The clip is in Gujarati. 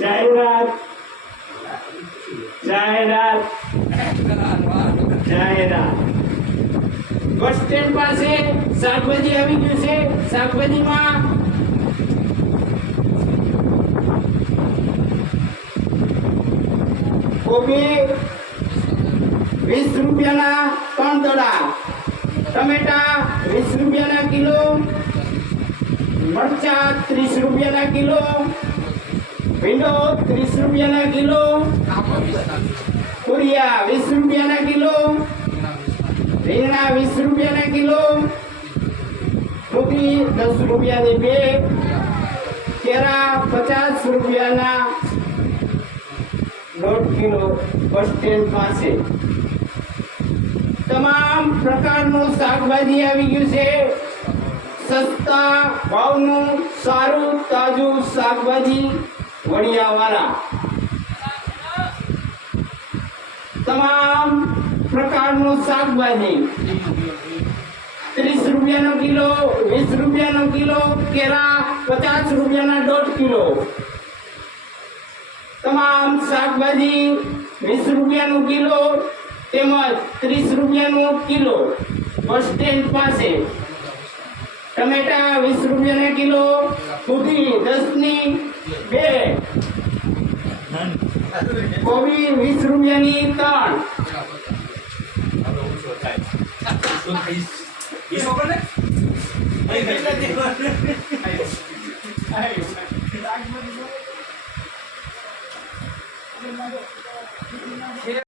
જાહેરાત જાહેરાત જાહેરાત બસ સ્ટેન્ડ પાસે શાકભાજી આવી ગયું છે શાકભાજીમાં કોબી વીસ રૂપિયાના ત્રણ દડા ટમેટા વીસ રૂપિયાના કિલો મરચા ત્રીસ રૂપિયાના કિલો ભીંડો ત્રીસ રૂપિયાના કિલો. તુરિયા વીસ રૂપિયાના કિલો. રીંગણા વીસ રૂપિયાના કિલો. કોબી દસ રૂપિયાની બે કેરા પચાસ રૂપિયાના. દોઢ કિલો બસ સ્ટેન્ડ પાસે. તમામ પ્રકારનું શાકભાજી આવી ગયું છે. સસ્તા ભાવનું સારું તાજું શાકભાજી વડિયાવાળા. તમામ પ્રકારનું શાકભાજી. ત્રીસ રૂપિયાનો કિલો, વીસ રૂપિયાનો કિલો કેરા પચાસ રૂપિયાના દોઢ કિલો. તમામ શાકભાજી વીસ રૂપિયાનું કિલો તેમજ ત્રીસ રૂપિયાનું કિલો બસ સ્ટેન્ડ પાસે. ટમેટા વીસ રૂપિયાના કિલો દૂધી દસની બે કોબી વીસ રૂપિયાની ત્રણ